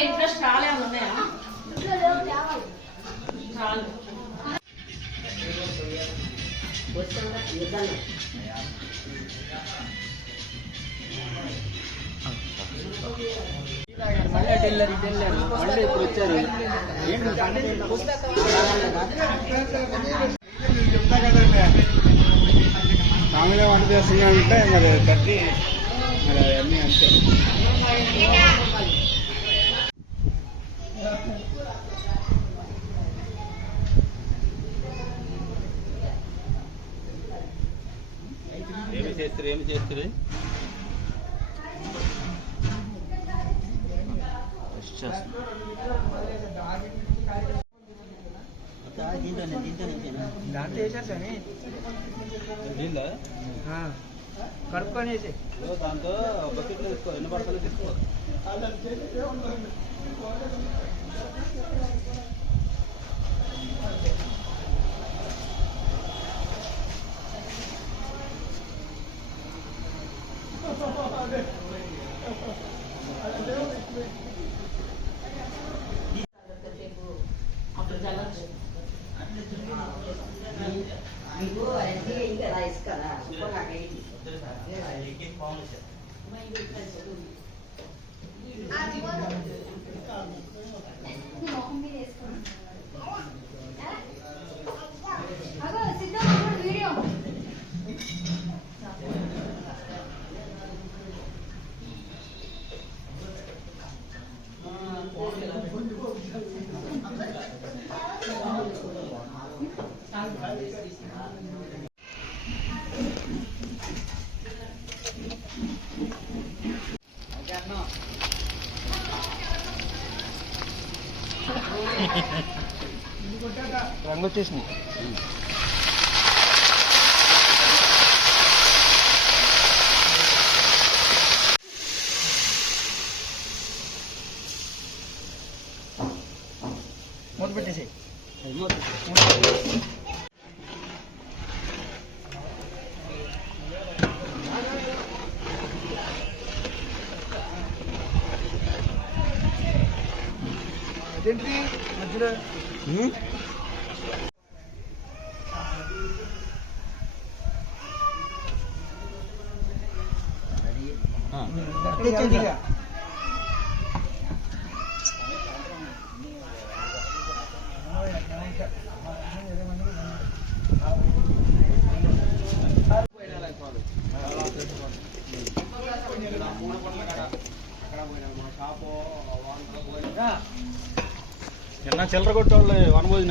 Interest రాలే ఉన్నాయా మళ్ళీ ఇప్పుడు వచ్చారు మామూలుగా వంట చేస్తున్నాడంటే మరి తట్టి మరి అవన్నీ అంతే. ఏమి చేస్తారు దాంట్లో వేసారు కానీ దీనిలో కడుక్కొని వేసి దాంతో బకెట్లో తీసుకో ఎన్ని పడతలు తీసుకో. రంగు వచ్చేసింది. మూత పెట్టేసి అదేంటి మధ్యలో చిన్న చిల్లర కొట్టేవాళ్ళు వనభోజనం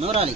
నూరాలి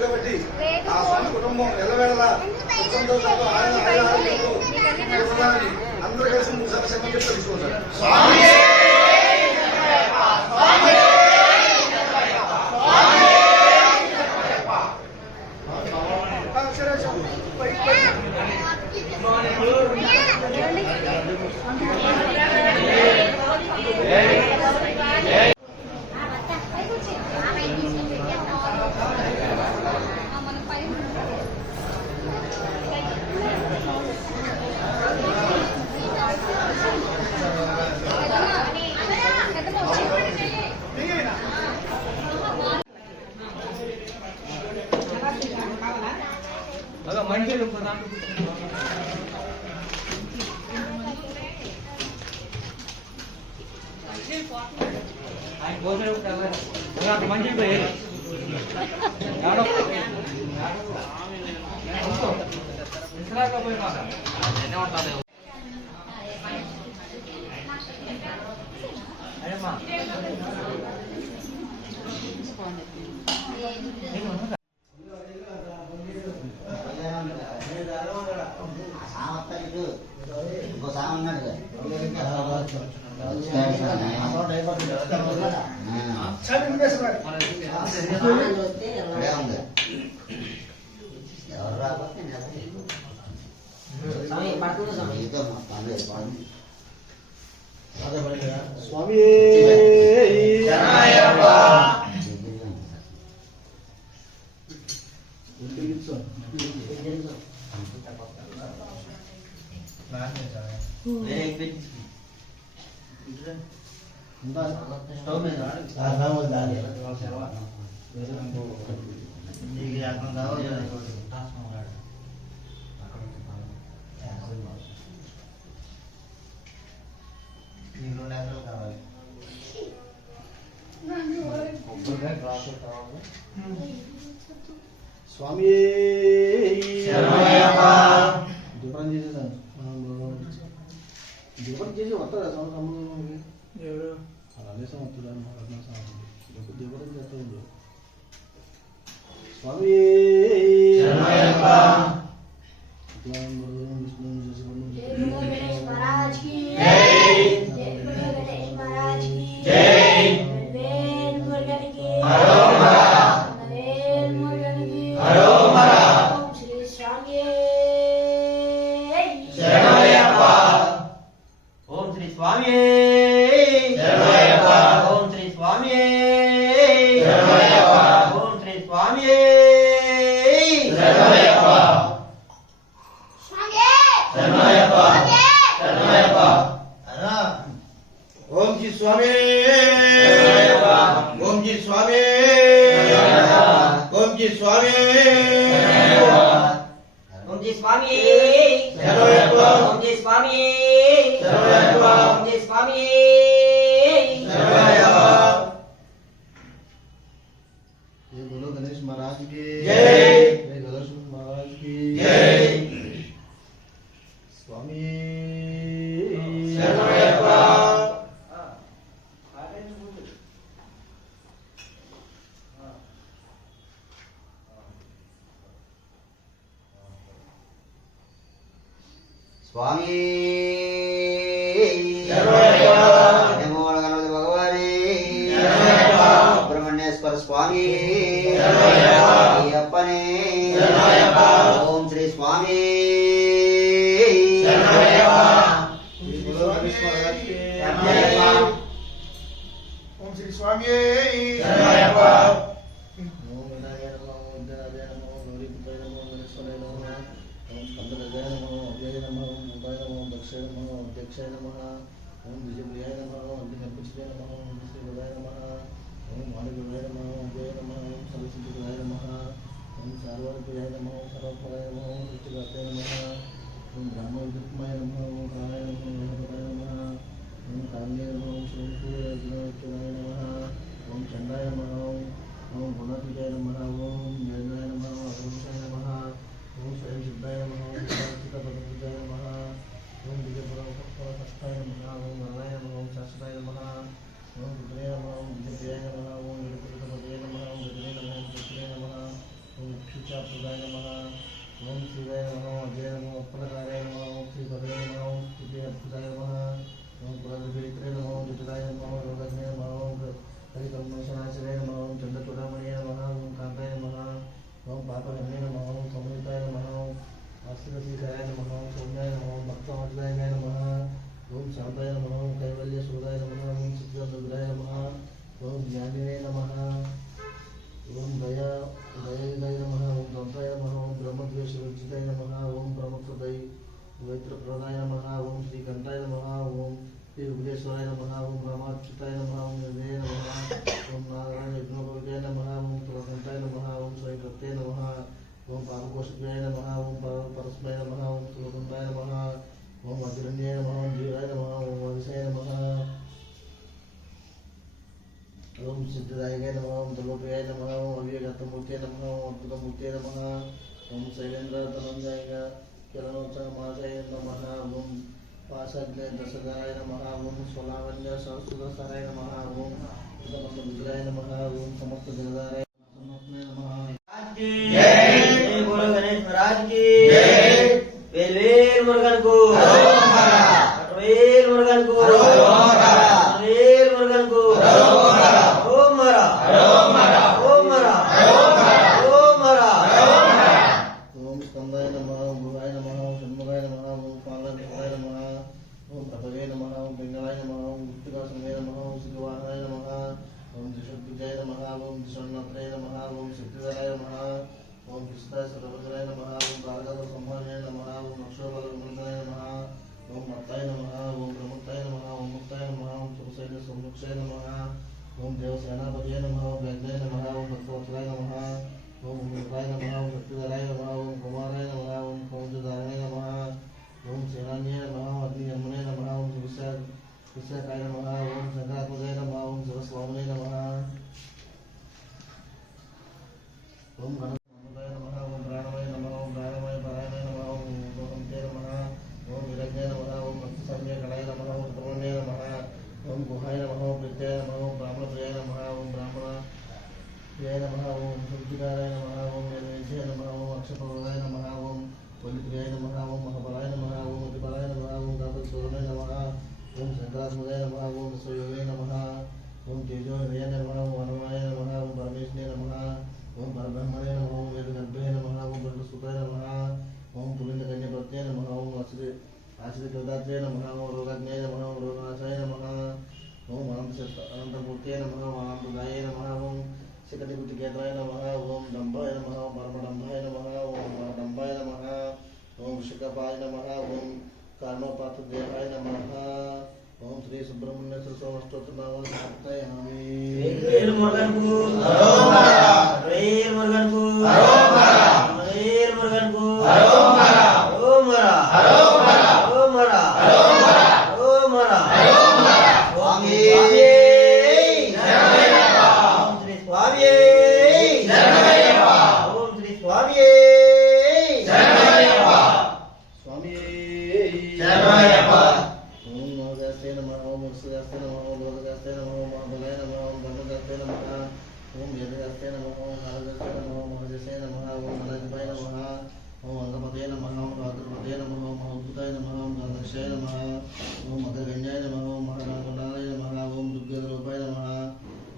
కాబట్టి ఆ స్వామి కుటుంబం ఎల్లవేళలా సంతోషంతో అందరూ కలిసి 3 సార్లు సంకల్పం తెలుసుకుంటారు. స్వామి స్వామి దీపం చేసి వస్తారా సంవత్సరం అలాగే సంవత్సరం దీపం చేస్తా ఉంది. స్వామి స్వామి जी स्वामी ओम जी स्वामी ओम जी स्वामी शरणमయ్యప్ప ओम जी स्वामी शरणमయ్యప్ప ओम जी स्वामी शरणमయ్యప్ప जय बोलो गणेश महाराज की जय। जय गणेश महाराज की जय। स्वामी शरणमయ్యప్ప स्वामी शरणमయ్యప్ప नमो गणपति भगवाने शरणमయ్యప్ప सुब्रह्मण्येश्वर स्वामी शरणमయ్యప్ప अय्यप्पने शरणमయ్యప్ప ओम श्री स्वामी शरणमయ్యప్ప जय बोलो गणेश महाराज की शरणमయ్యప్ప ओम श्री स्वामी शरणमయ్యప్ప नमो विनायकाय नमः ओम विघ्नराजाय नमः ओम गौरीपुत्राय नमः ओम गणेश्वराय नमः ओम स्कंदराजाय नमः ओम अव्ययाय नमः ओम भूताय नमः ओम दक्षाय नमः ओम अध्यक्षाय नमः ओम द्विजप्रियाय नमः ओम अग्निगणपतिये नमः ओम श्रीवदाय नमः ओम माणिक्यवाय नमः ओम अव्ययाय नमः ओम सरस्वतीय नमः ओम सार्वभौमाय नमः ओम सर्वफलाय नमः ओम सच्चिदात्माय नमः ओम ब्रह्मविद्युत्माय नमः ओम कालाय नमः ओम गणपताय नमः ओम काम्याय नमः ओम श्रीमूर्तिनाय नमः ओम चंडाय नमः ओम गुणातीताय नमः ओम जयनाय नमः ओम अग्रवंशाय नमः ओम स्वयं सिद्धाय नमः ओम सिद्धार्थपदपूजाय नमः ओम विजयपुरपक्षाय नमः ओम वरदाय नमः ओम शाश्वताय नमः ओम रुद्राय नमः ओम विजयप्रियाय नमः ओम विजयपुरपदये नमः ओम गजने नमः ओम कृष्णे नमः ओम क्षुचाप्रदाय नमः ओम शिवाय नमः ओम अजय नमः ओम उत्पलकाराय नमः ओम श्रीपदये नमः ओम स्तुतिप्रदाय नमः ओम पुराणविवेत्रे नमः ओम जटाय नमः ओम रोगज्ञे नमः ओम हरिकर्मशनाशनाय नमः ओम चंद्रचूडामणिये नमः ओम कांताय नमः ओम पापहरणे नमः ओम समन्विताय नमः ओम आस्तिकसीकाय नमः ओम सौम्याय नमः ओम भक्तमग्नाय नमः ओम शांताय नमः ओम कैवल्यसूदाय नमः ओम सिद्धार्थाय नमः ओम ज्ञानिने नमः ओम दयाय नमः ओम दंताय नमः ओम ब्रह्मद्वेषवर्जिताय नमः ओम ब्रह्मप्रदाय वैत्रप्रदाय नमः ओम श्रीकंठाय नमः ओम श्री विघ्नेश्वराय नमः ओम रामाच्युताय नमः ओम निर्भयाय नमः ओम नारायण यज्ञोपविताय नमः ओम तुलकंठाय नमः ओम स्वयंकृत्याय नमः ओम पापकोशभ्याय नमः ओम परस्मय नमः ओम तुलकंठाय नमः ओम अग्रण्याय नमः ओम जीवाय नमः ओम वंशाय नमः ओम सिद्धिदायकाय नमः ओम दलोप्रियाय नमः ओम अव्यगतमूर्तये नमः ओम अद्भुतमूर्तये नमः ओम शैलेन्द्रतनंजय किरणोत्तमाय नमः ओम पाशज्ञ दशधराय नमः ओम सोलावन्य सहस्रदशराय नमः ओम विग्रहाय नमः ओम समस्त जगदाराय नमः जय बोलो गणेश महाराज की जय। वेल मुरुगन को वेल मुरुगन को हरोहरा। वेल मुरुगन को हरोहरा। ओम हरा हरोहरा। ओम हरा हरोहरा। ओम हरा ओम स्कंदाय नमः ओम भुवाय नमः ओम षण्मुखाय नमः ओम पालनाय नमः ओम प्रभवे नमः ओम पिंगलाय नमः ओम गुप्तकासनाय नमः ओम श्रीवाहनाय नमः ओम दिशद्विजय नमः ओम दिशन्नत्राय नमः ओम सिद्धिदाय नमः ओम कृष्णाय सर्वभद्राय नमः ओम द्वारकासंहाराय नमः ओम अक्षरबलमण्डलाय नमः ओम मत्ताय नमः ओम प्रमुक्ताय नमः ओम मुक्ताय नमः ओम सुरसैन्य संरक्षाय नमः ओम देवसेनापतये नमः ओम वैद्याय नमः ओम भक्तवत्सलाय नमः ओम उमेशाय नमः ओम शक्तिधराय नमः ओम कुमाराय नमः ओम कौंजधारणाय नमः ओम सेनान्याय नमः ओम अग्निजन्मने नमः ओम विशाखाय नमः ओम शंकरात्मजाय नमः ओम सरस्वामिने नमः ओम गणपतये नमः ओम प्राणमय नमः ओम प्राणमय परायणाय नमः ओम गोहंते नमः ओम विरज्ञाय नमः ओम भक्तसंज्ञकणाय नमः ओम प्रवण्ये नमः ओम गुहाय नमः ओम प्रत्याय नमः ओम ब्राह्मणप्रियाय नमः ओम ब्राह्मणाय नमः ओम शुद्धिकाराय नमः ओम निर्वेद्याय नमः ओम अक्षप्रदाय नमः ओम वलिप्रियाय नमः ओम महाबलाय नमः ओम अतिबलाय नमः ओम गणपतिस्वरूपाय नमः ओम शंकरात्मजाय नमः ओम विश्वयोगिने नमः ओम तेजोहृदयाय नमः ओम वनमाय नमः ओम परमेश्वराय नमः ओम परब्रह्मणे नमः ओम वेदगर्भे नमः ओम ब्रह्मसुताय नमः ओम पुलिन्दकन्याप्रत्ये नमः ओम आश्रितकृतात्रे नमः ओम रोगाग्नेय नमः ओम रोगनाशाय नमः ओम अनन्तमूर्तये नमः ओम अनन्तदाय नमः ओम शिखटिकुटिकेतनाय नमः ओम डम्भाय नमः ओम परमडम्भाय नमः ओम डम्भाय नमः ओम वृषिकपाय नमः ओम कारणोपातदेहाय नमः ओम श्री सुब्रह्मण्य सरस्वती स्तोत्रनाम समर्पयामि। వేల్ మురుగన్కు అరోమరా వేల్ మురుగన్కు అరోమరా వేల్ మురుగన్కు అరోమరా అరోమరా అరోమరా అరోమరా అరోమరా అరోమరా అరోమరా స్వామి శరణమయ్యప్ప ఓం శ్రీ స్వామి శరణమయ్యప్ప ఓం శ్రీ స్వామి శరణమయ్యప్ప స్వామి శరణమయ్యప్ప ఓం నమస్తే నమః ఓం ముక్తిదాస్తే నమః ఓం బోధదాస్తే నమః ఓం మహాబలాయ నమః ఓం ధర్మదాస్తే నమః ఓం వేదదాస్తే నమః ఓం కాళదాస్తే నమః ఓం మహజసే నమః ఓం మలజపాయ నమః ఓం అంగపతే నమః ఓం రాత్రిపతే నమః ఓం మహోద్భుతాయ నమః ఓం గంధక్షాయ నమః ఓం మకరగణ్యాయ నమః ఓం మహానాగణాయ నమః ఓం దుర్గరూపాయ నమః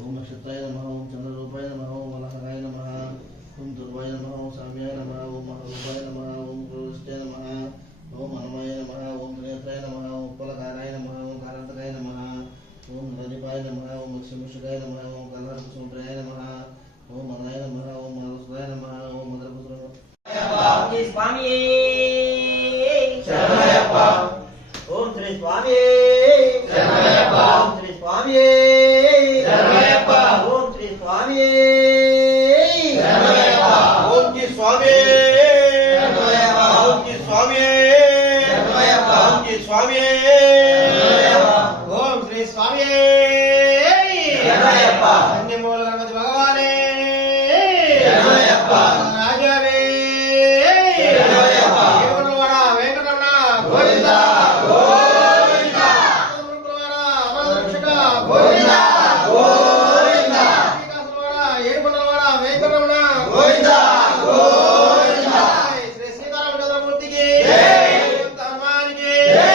ఓం నక్షత్రాయ నమః ఓం చంద్రరూపాయ నమః ఓం మలహరాయ నమః ఓం దుర్వాయ నమః ఓం సామ్యాయ నమః ఓం మహారూపాయ నమః ఓం గురుష్టాయ నమః ఓం మనమాయ నమః ఓం త్రినేత్రాయ నమః ఓం ఉప్పలకారాయ నమః ఓం కారంతకాయ నమః ఓం నరదీపాయ నమః ఓం ముక్షముషకాయ నమః ఓం కల్లారకుసుండ్రాయ నమః ఓం మదాయ నమః ఓం మానసురాయ నమః ఓం మదరపుత్ర శ్రీ స్వామి శరణమయ్యప్ప ఓం శ్రీ స్వామి శరణమయ్యప్ప ఓం శ్రీ స్వామి శరణమయ్యప్ప ఓం శ్రీ స్వామి శరణమయ్యప్ప ఓం జీ స్వామి శరణమయ్యప్ప ఓం జీ స్వామి శరణమయ్యప్ప ఓం జీ స్వామి శరణమయ్యప్ప ఓం శ్రీ స్వామి శరణమయ్యప్ప అన్యమూల గణపతి భగవానే శరణమయ్యప్ప రాజావే శరణమయ్యప్ప ఏడుకొండలవాడ వెంకటరమణ గోవిందా గోవిందా అమరరక్షక గోవిందా గోవిందా ఏడుకొండలవాడ వెంకటరమణ గోవిందా గోవిందా శ్రీ సీతారామచంద్రమూర్తికి జై. హనుమానికి జై.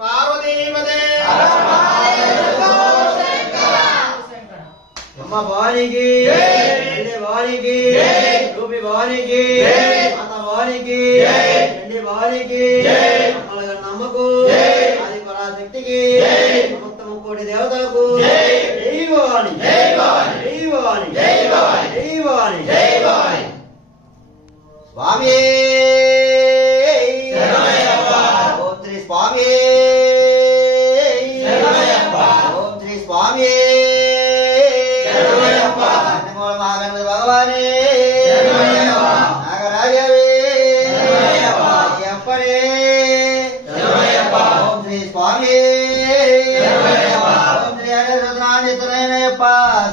పార్వతీపదే అమ్మ భవానికి జై. తల్లి భవానికి జై. రూపి భవానికి జై. మాత భవానికి జై. చండి భవానికి జై. అమ్మలగన్న అమ్మకు జై. ఆది పరాశక్తికి జై. సమస్త ముక్కోటి దేవతలకు జై. జై భవాని జై భవాని. జై భవాని జై భవాని. జై భవాని జై భవాని స్వామి శరణమయ్యప్ప. ఓం శ్రీ స్వామి శరణమయ్యప్ప. ఓం శ్రీ స్వామి శరణమయ్యప్ప. అన్నమూల మహాగణపతి భగవానే శరణమయ్యప్ప. నాగరాజవే శరణమయ్యప్ప. అయ్యప్పనే శరణమయ్యప్ప. ఓం శ్రీ స్వామి శరణమయ్యప్ప. ఓం శ్రీ హరిహరనాథ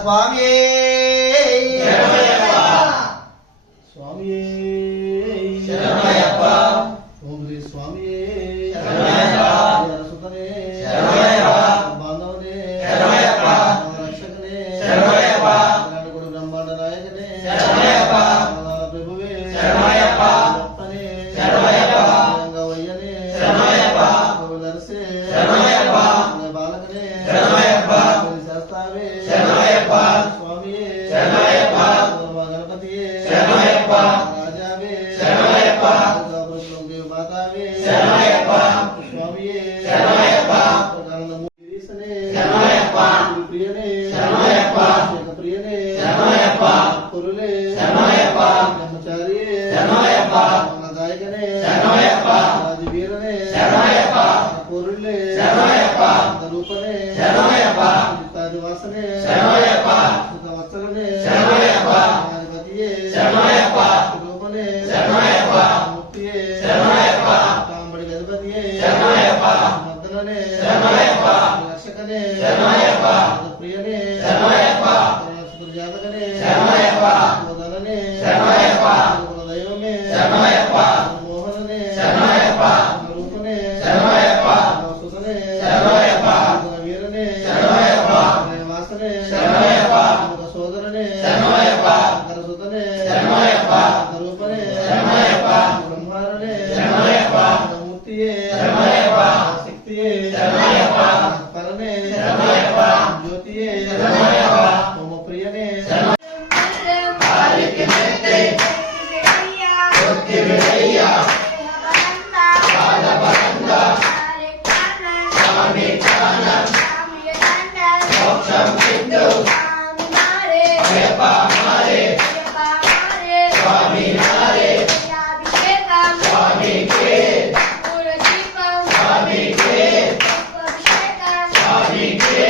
స్వామి శరణమయ్యప్ప. స్వామి శరణమయ్యప్ప. ఓం శ్రీ స్వామి శరణమయ్యప్ప. సుతనే శరణమయ్యప్ప. బాంధవనే శరణమయ్యప్ప. రక్షకనే శరణమయ్యప్ప. నారాయణగుడి బ్రహ్మాండ నాయకనే శరణమయ్యప్ప. ప్రభువే శరణమయ్యప్ప. భక్తనే శరణమయ్యప్ప. గంగవయ్యనే శరణమయ్యప్ప. గోవిందరసే శరణమయ్యప్ప. బాలకనే శరణమయ్యప్ప. శాస్త్రావే శరణమయ్యప్ప. స్వామియే శరణమయ్యప్ప. గణపతియే శరణమయ్యప్ప. రాజావే శరణమయ్యప్ప. మాతావే శరణమయ్యప్ప. స్వామియే శరణమయ్యప్ప. శరణమయ్యప్ప. ప్రియనే శరణమయ్యప్ప. ప్రియనే శరణమయ్యప్ప. కురులే శరణమయ్యప్ప. బ్రహ్మచారియే శరణమయ్యప్ప. దాయకనే శరణమయ్యప్ప. రాజవీరనే శరణమయ్యప్ప. కురులే శరణమయ్యప్ప. రూపనే శరణమయ్యప్ప. వాసనే శరణమయ్యప్ప. వత్సలనే శరణమయ్యప్ప. గణపతియే శరణమయ్యప్ప. రూపనే శరణమయ్యప్ప. ముక్తియే శరణమయ్యప్ప. కాంబడి గణపతియే శరణమయ్యప్ప. మద్దననే శరణమయ్యప్ప. రక్షకనే శరణమయ్యప్ప. ప్రియనే శరణమయ్యప్ప. జాతకనే శరణమయ్యప్ప. గోదననే శరణమయ్యప్ప. దైవమే శరణమయ్యప్ప. మోహననే శరణమయ్యప్ప. రూపనే శరణమయ్యప్ప. సుతనే శరణమయ్యప్ప. వీరనే శరణమయ్యప్ప. వాసనే శరణమయ్యప్ప. సోదరనే శరణమయ్యప్ప. సుతనే శరణమయ్యప్ప. రూపనే శరణమయ్యప్ప. బ్రహ్మారనే శరణమయ్యప్ప. మూర్తియే శరణమయ్యప్ప. శక్తియే శరణమయ్యప్ప. పరనే శరణమయ్యప్ప. జ్యోతియే శరణమయ్యప్ప. ఓమ ప్రియనే ఆరికి మెత్తే ఒత్తి విడయ్య బాధపరంద స్వామి కాన మోక్షం సింధు అయ్యప్ప మారే స్వామి నారే స్వామి కే స్వామి కే స్వామి కే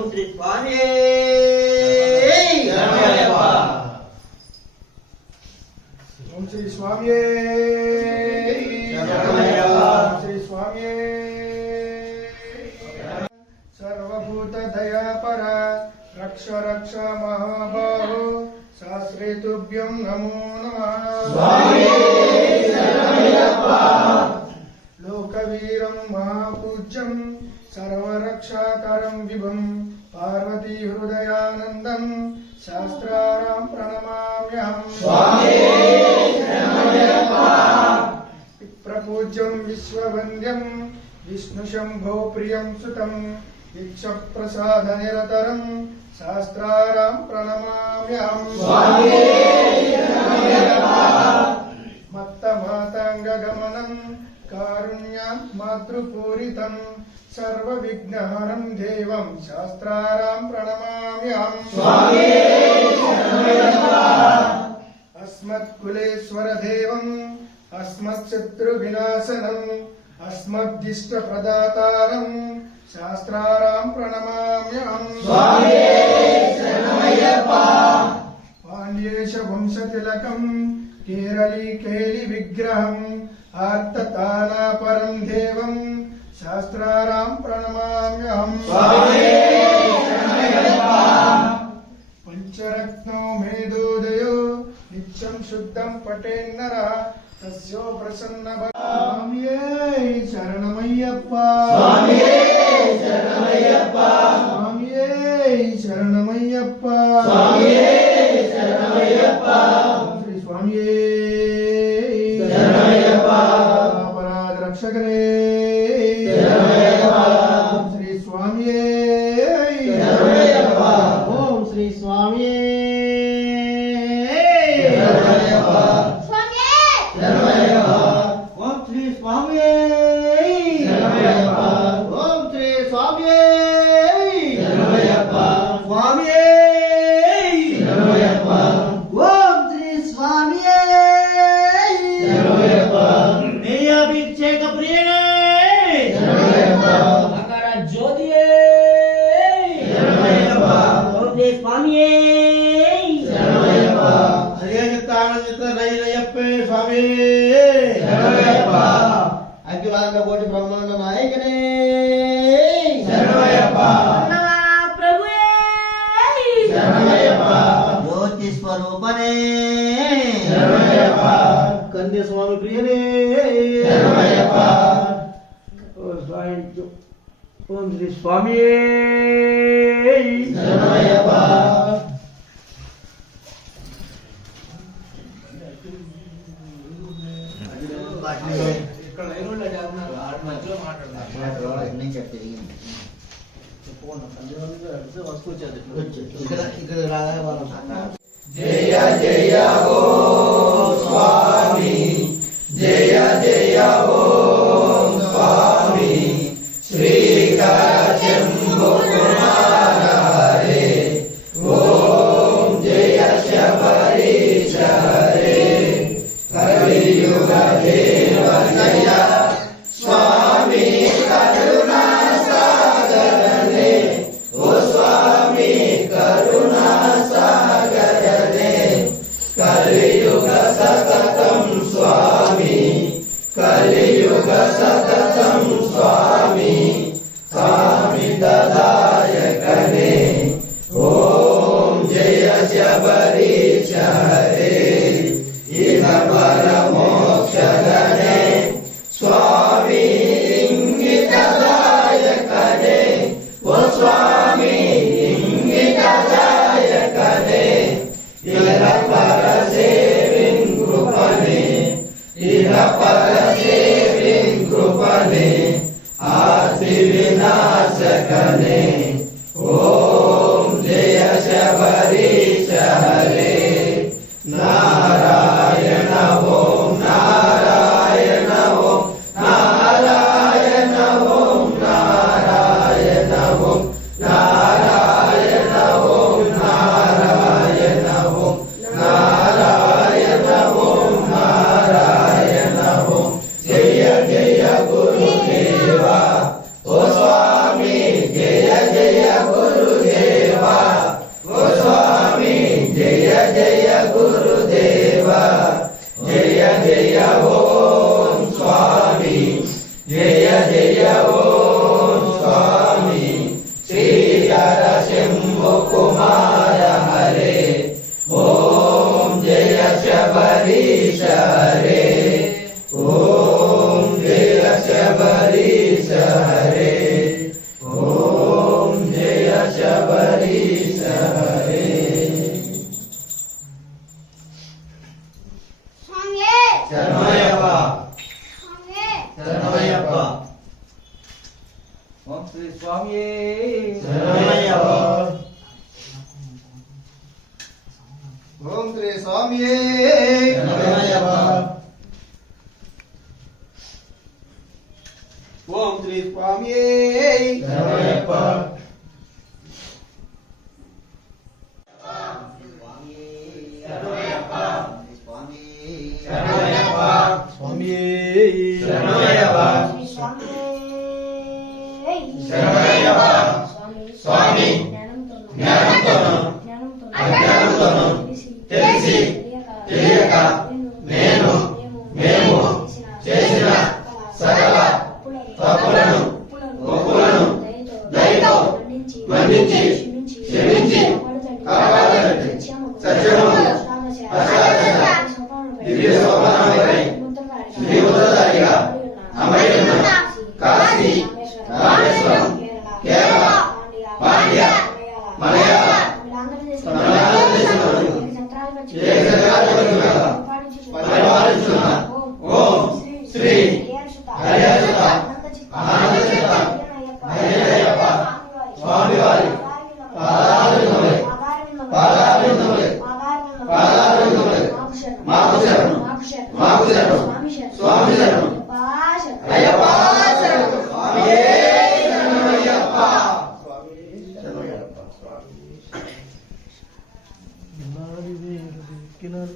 दयापर रक्ष रक्ष महाबाहो शास्त्रे तुभ्यं नमो नमः। लोकवीरं महापूज्यं सर्वरक्षाकरं विभुं पार्वती हृदयानन्दं शास्त्रारां प्रणमाम्यहम्। प्रपूज्यं विश्ववन्द्यं विष्णुशम्भो प्रियं सुतं दीक्षप्रसादनिरतरं शास्त्रारां प्रणमाम्यहम्। मत्तमाताङ्गगमनं कारुण्यां मातृपूरितं सर्वविघ्नहरं देवं शास्त्रारां प्रणमाम्यहम्। अस्मत्कुलेश्वरदेवम् अस्मत्शत्रुविनाशनम् अस्मद्दिष्टप्रदातारं शास्त्रारां प्रणमाम्यहम्। पाण्ड्येश वंशतिलकं केरली केलि विग्रहम् आर्ततानापरं देवं शास्त्रारां प्रणमाम्यहम्। पंचरत्नो मेदोदयो नित्यं शुद्धं पठेन्नरः तस्यो प्रसन्न स्वामिये शरणमय्यप्पा स्वामिये शरणमय्यप्पा स्वामिये शरणमय्यप्पा स्वामिये शरणमय्यप्पा श्री स्वामिये शरणमय्यप्पा अपराध रक्षकरे शरणमय्यप्पा श्री स्वामिये शरणमय्यप्पा ओम श्री स्वामिये शरणमय्यप्पा ओम श्री स्वामी ओम श्री स्वामी स्वामी ओम श्री स्वामी अभिषेक प्रिय ज्योति ओम श्री स्वामी स्वामी अखिलांड कोटि ब्रह्मांड नायकने प्रभुवे ज्योति स्वरूपने कन्या स्वामी प्रियने ओम श्री स्वामी जय जय ओम स्वामी जय जय ओम स्वामी श्रीकर शंभो कुमार हरे ओम जय शबरीश हरे कलियुग देव जय स्वामी करुणा सागरने ओ स्वामी करुणा सागरने कलियुग सततं स्वामी कलियुग सततं स्वामी कामितदायकने ओम जय शबरीश हरे इह परमोक्षगणे स्वामी इंगितदायकने ओ स्वामी इंगितदायकने इह परसेविं कृपणे इह परसेविं कृपणे आर्ति विनाशकने ओम जय शबरीश हरे नारायण ओम नारायण ओम नारायण ओम नारायण ओम नारायण ओम नारायण ओम नारायण ओम नारायण ओम जय जय गुरुदेवा ओ स्वामी जय जय गुरुदेवा ओ स्वामी जय जय गुरुदेवा శబరీశ హరే స్వామియే శరణమయ్యప్ప స్వామియే శరణమయ్యప్ప ఓం శ్రీ స్వామియే శరణమయ్యప్ప ఓం శ్రీ స్వామియే శరణమయ్యప్ప ఓం శ్రీ స్వామియే శరణమయ్యప్ప శరణమయ్యప్ప స్వామియే శరణమయ్యప్ప స్వామియే శరణమయ్యప్ప స్వామి జ్ఞానంతోను అజ్ఞానంతోను తెలిసి తెలియక నేను మేము చేసిన సకల తప్పులను ఒప్పులను దయతో మన్నించి క్షమించి కాపాడండి సత్యము దివ్య సోపానమై శ్రీముద్రధారిగా అమరైన కాశీ రామేశ్వరం కేరళ పాండ్య మలయాళ ఏ జగదాధిపతిగా పరిపాలిస్తున్న ఓం శ్రీ హరిహరసుత ఆనందచిత్త హరిహరయ్యప్ప స్వామివారి పాదారవిందములై మాకు శరణు మాకు శరణు స్వామి శరణు అయ్యప్ప శరణు స్వామియే శరణమయ్యప్ప కినారు